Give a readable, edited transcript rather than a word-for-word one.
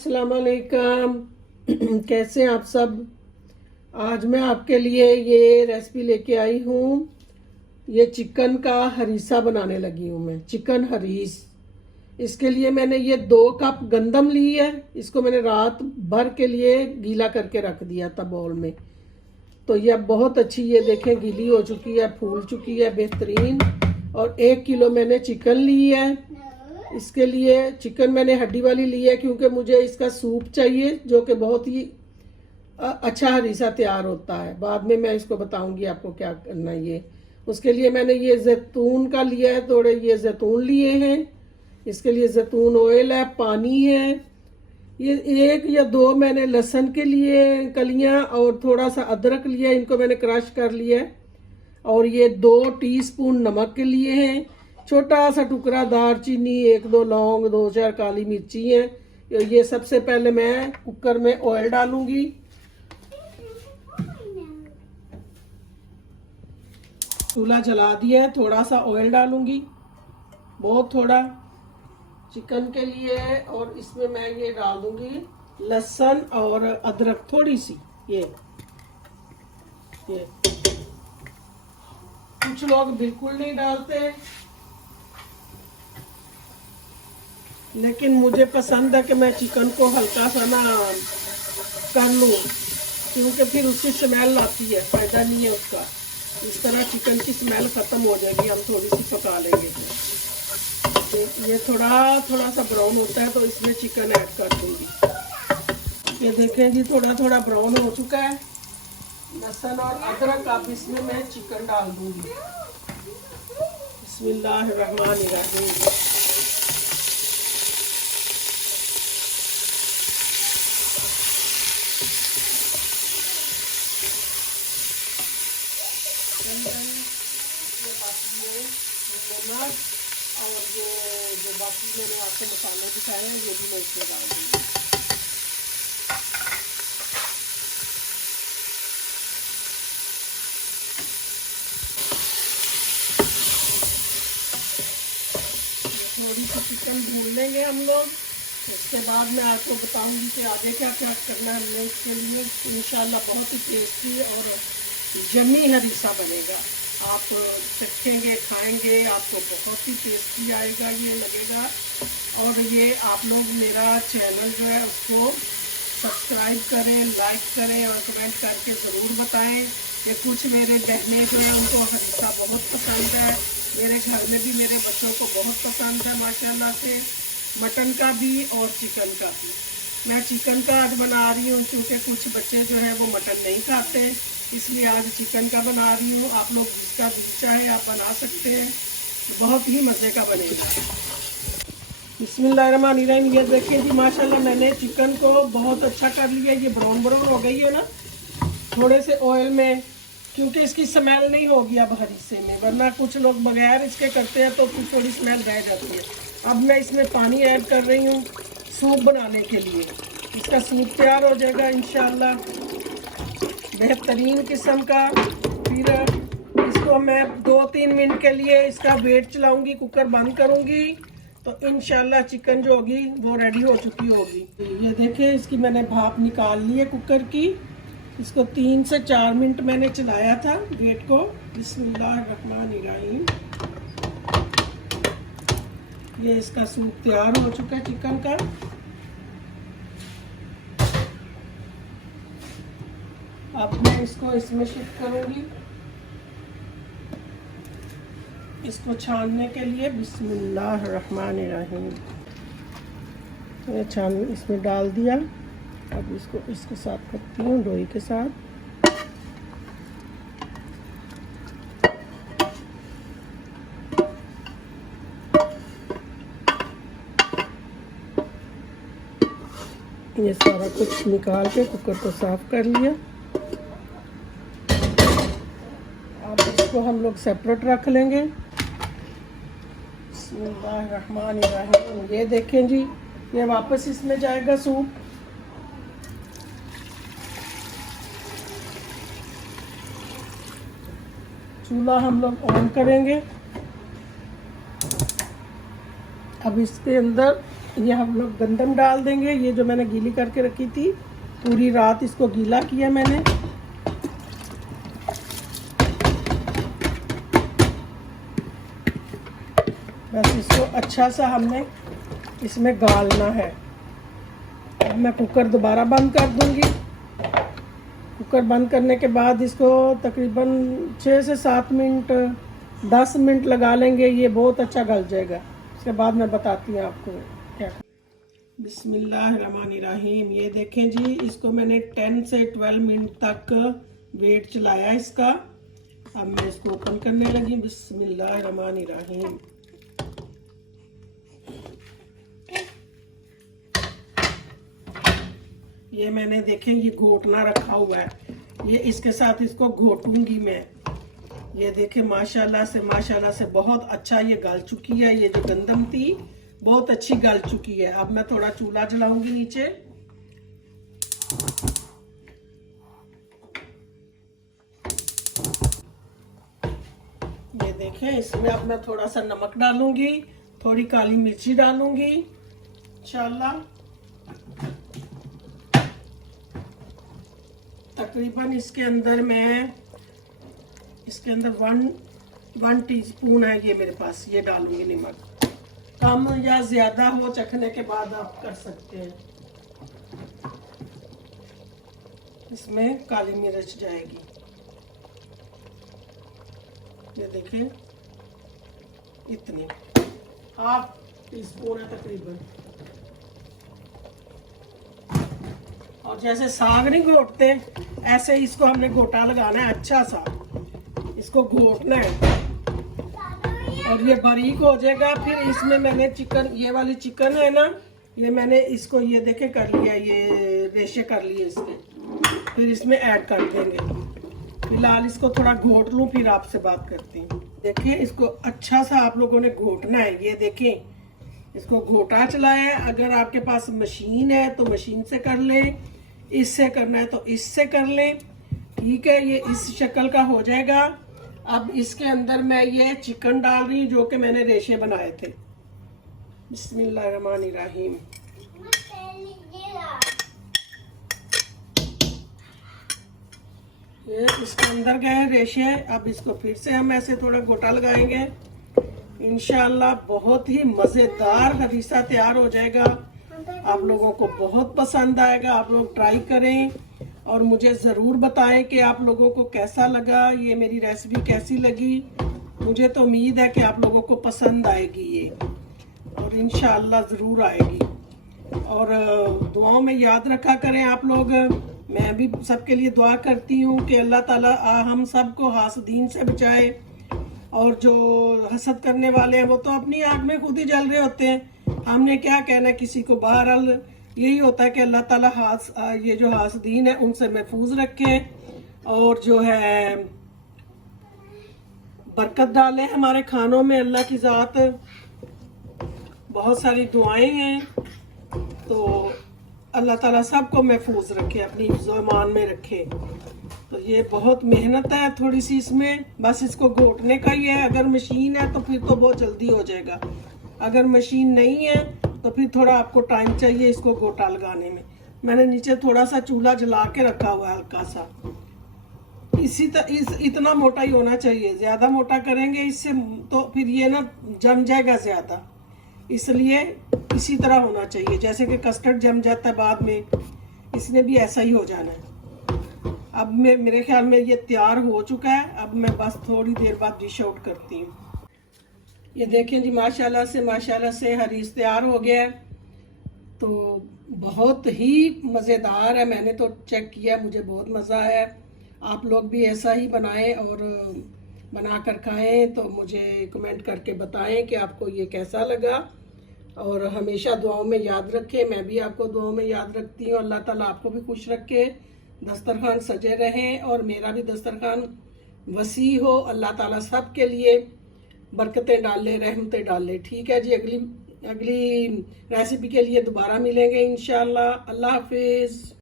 अस्सलाम वालेकुम। कैसे हैं आप सब। आज मैं आपके लिए ये रेसिपी लेके आई हूँ। ये चिकन का हरीसा बनाने लगी हूँ मैं, चिकन हरीस। इसके लिए मैंने ये 2 कप गंदम ली है। इसको मैंने रात भर के लिए गीला करके रख दिया था बाउल में। तो ये अब बहुत अच्छी, ये देखें, गीली हो चुकी है, फूल चुकी है बेहतरीन। और 1 किलो मैंने चिकन ली है। इसके लिए चिकन मैंने हड्डी वाली ली है क्योंकि मुझे इसका सूप चाहिए, जो कि बहुत ही अच्छा हरीसा तैयार होता है। बाद में मैं इसको बताऊंगी आपको क्या करना है। ये उसके लिए मैंने ये जैतून का लिया है, थोड़े ये जैतून लिए हैं। इसके लिए जैतून ऑयल है, पानी है। ये 1 या 2 मैंने लहसुन के लिए कलियां और थोड़ा सा अदरक लिया, इनको मैंने क्रश कर लिया है। और ये 2 टीस्पून नमक के लिए हैं। छोटा सा टुकड़ा दालचीनी, 1-2 लौंग, 2-4 काली मिर्ची हैं। ये सबसे पहले मैं कुकर में ऑयल डालूंगी। चूल्हा जला दिया है, थोड़ा सा ऑयल डालूंगी, बहुत थोड़ा, चिकन के लिए। और इसमें मैं ये डाल दूंगी लहसुन और अदरक, थोड़ी सी। ये कुछ लोग बिल्कुल नहीं डालते, लेकिन मुझे पसंद है कि मैं चिकन को हल्का सा ना कर लूँ, क्योंकि फिर उसकी स्मेल आती है, फायदा नहीं है उसका। इस तरह चिकन की स्मेल खत्म हो जाएगी, हम थोड़ी सी पका लेंगे। ये थोड़ा सा ब्राउन होता है तो इसमें चिकन ऐड कर दूंगी। ये देखें जी, थोड़ा थोड़ा ब्राउन हो चुका है लहसुन और अदरक। अब इसमें मैं चिकन डाल दूंगी। बिस्मिल्लाहिर्रहमानिर्रहीम। नमक और ये जो बाकी मैंने आपको मसाले दिखाए हैं, ये भी मैं इसमें डाल दूँगी। थोड़ी सी चिकन भून लेंगे हम लोग। उसके बाद मैं आपको बताऊंगी कि आगे क्या क्या करना है हमने इसके लिए। इंशाल्लाह बहुत ही टेस्टी और यम्मी हरीसा बनेगा। आप चखेंगे, खाएंगे, आपको बहुत ही टेस्टी आएगा, ये लगेगा। और ये आप लोग मेरा चैनल जो है उसको सब्सक्राइब करें, लाइक करें और कमेंट करके ज़रूर बताएं कि कुछ मेरे बहनें जो है उनको हरीसा बहुत पसंद है। मेरे घर में भी मेरे बच्चों को बहुत पसंद है माशाल्लाह से, मटन का भी और चिकन का भी। मैं चिकन का आज बना रही हूँ क्योंकि कुछ बच्चे जो है वो मटन नहीं खाते, इसलिए आज चिकन का बना रही हूँ। आप लोग जिसका दिल चाहे आप बना सकते हैं, बहुत ही मज़े का बनेगा। बिस्मिल्लाहिर्रहमानिर्रहीम। ये देखिए जी, माशाल्लाह मैंने चिकन को बहुत अच्छा कर लिया। ये ब्राउन ब्राउन हो गई है ना थोड़े से ऑयल में, क्योंकि इसकी स्मेल नहीं होगी अब हरीसे में, वरना कुछ लोग बगैर इसके करते हैं तो कुछ थोड़ी स्मेल रह जाती है। अब मैं इसमें पानी ऐड कर रही हूँ सूप बनाने के लिए। इसका सूप तैयार हो जाएगा इंशाल्लाह बेहतरीन किस्म का। फिर इसको मैं 2-3 मिनट के लिए इसका वेट चलाऊंगी, कुकर बंद करूंगी, तो इंशाल्लाह चिकन जो होगी वो रेडी हो चुकी होगी। ये देखिए, इसकी मैंने भाप निकाल ली है कुकर की। इसको 3 से 4 मिनट मैंने चलाया था वेट को। बिस्मिल्लाहिर्रहमानिर्रहीम। ये इसका सूप तैयार हो चुका है चिकन का। अब मैं इसको इसमें शिफ्ट करूंगी, इसको छानने के लिए। बिस्मिल्लाहिर्रहमानिर्रहीम। ये छान इसमें डाल दिया। अब इसके साथ करती हूँ लोई के साथ। ये सारा कुछ निकाल के कुकर को साफ कर लिया। अब इसको हम लोग सेपरेट रख लेंगे। बिस्मिल्लाहिर्रहमानिर्रहीम। ये देखें जी, ये वापस इसमें जाएगा सूप। चूल्हा हम लोग ऑन करेंगे। अब इसके अंदर ये हम लोग गंदम डाल देंगे। ये जो मैंने गीली करके रखी थी, पूरी रात इसको गीला किया मैंने। बस इसको अच्छा सा हमने इसमें गालना है। अब मैं कुकर दोबारा बंद कर दूंगी। कुकर बंद करने के बाद इसको तकरीबन 6 से 7 मिनट 10 मिनट लगा लेंगे। ये बहुत अच्छा गल जाएगा। उसके बाद मैं बताती हूँ आपको क्या। बिस्मिल्लाहिर्रहमानिर्रहीम। ये देखें जी, इसको मैंने 10 से 12 मिनट तक वेट चलाया इसका। अब मैं इसको ओपन करने लगी। बिस्मिल्लाहिर्रहमानिर्रहीम। ये मैंने देखें ये घोटना रखा हुआ है। ये इसके साथ इसको घोटूंगी मैं। ये देखें माशाल्लाह से बहुत अच्छा ये गल चुकी है। ये जो गंदम थी बहुत अच्छी गल चुकी है। अब मैं थोड़ा चूल्हा जलाऊंगी नीचे। ये देखें, इसमें अब मैं थोड़ा सा नमक डालूंगी, थोड़ी काली मिर्ची डालूंगी इंशाल्लाह। तकरीबन इसके अंदर वन टीस्पून है ये मेरे पास, ये डालूंगी नमक। कम या ज्यादा हो चखने के बाद आप कर सकते हैं। इसमें काली मिर्च जाएगी। ये देखें इतनी, हाफ टीस्पून है तकरीबन। और जैसे साग नहीं घोटते, ऐसे इसको हमने घोटा लगाना है अच्छा सा। इसको घोटना है और ये बारीक हो जाएगा। फिर इसमें मैंने चिकन, ये वाली चिकन है ना, ये मैंने इसको ये देखे कर लिया, ये रेशे कर लिए इसके। फिर इसमें ऐड कर देंगे। फिलहाल इसको थोड़ा घोट लूं, फिर आपसे बात करती हूँ। देखिए इसको अच्छा सा आप लोगों ने घोटना है। ये देखें इसको घोटा चलाया है। अगर आपके पास मशीन है तो मशीन से कर लें, इससे करना है तो इससे कर लें। ठीक है, ये इस शक्ल का हो जाएगा। अब इसके अंदर मैं ये चिकन डाल रही हूँ जो कि मैंने रेशे बनाए थे। बिस्मिल्लाहिर्रहमानिर्रहीम। ये इसके अंदर गए रेशे। अब इसको फिर से हम ऐसे थोड़ा गोटा लगाएंगे। इंशाल्लाह बहुत ही मज़ेदार हरीसा तैयार हो जाएगा। आप लोगों को बहुत पसंद आएगा। आप लोग ट्राई करें और मुझे ज़रूर बताएं कि आप लोगों को कैसा लगा, ये मेरी रेसिपी कैसी लगी। मुझे तो उम्मीद है कि आप लोगों को पसंद आएगी ये, और इंशाल्लाह ज़रूर आएगी। और दुआओं में याद रखा करें आप लोग। मैं भी सबके लिए दुआ करती हूँ कि अल्लाह ताला हम सबको हासदीन से बचाए। और जो हसद करने वाले हैं वो तो अपनी आग में खुद ही जल रहे होते हैं। हमने क्या कहना किसी को। बहरहाल यही होता है कि अल्लाह ताला ये जो हासदीन है उनसे महफूज रखे और जो है बरकत डाले हमारे खानों में। अल्लाह की ज़ात बहुत सारी दुआएं हैं, तो अल्लाह ताला सबको महफूज रखे, अपनी ईमान में रखे। तो ये बहुत मेहनत है थोड़ी सी इसमें, बस इसको घोटने का ही है। अगर मशीन है तो फिर तो बहुत जल्दी हो जाएगा। अगर मशीन नहीं है तो फिर थोड़ा आपको टाइम चाहिए इसको गोटा लगाने में। मैंने नीचे थोड़ा सा चूल्हा जला के रखा हुआ है हल्का सा। इतना मोटा ही होना चाहिए। ज़्यादा मोटा करेंगे इससे तो फिर ये ना जम जाएगा ज़्यादा, इसलिए इसी तरह होना चाहिए जैसे कि कस्टर्ड जम जाता है बाद में, इसने भी ऐसा ही हो जाना है। अब मेरे ख्याल में ये तैयार हो चुका है। अब मैं बस थोड़ी देर बाद डिश आउट करती हूँ। ये देखें जी, माशाल्लाह से हरीस तैयार हो गया है। तो बहुत ही मज़ेदार है। मैंने तो चेक किया, मुझे बहुत मज़ा आया। आप लोग भी ऐसा ही बनाएं और बना कर खाएं। तो मुझे कमेंट करके बताएं कि आपको ये कैसा लगा। और हमेशा दुआओं में याद रखें। मैं भी आपको दुआओं में याद रखती हूँ। अल्लाह ताला आपको भी खुश रखे, दस्तरखान सजे रहें और मेरा भी दस्तरखान वसी हो। अल्लाह ताला सब के लिए बरकतें डाले, रहमतें डाले। ठीक है जी, अगली रेसिपी के लिए दोबारा मिलेंगे इंशाल्लाह। अल्लाह हाफिज़।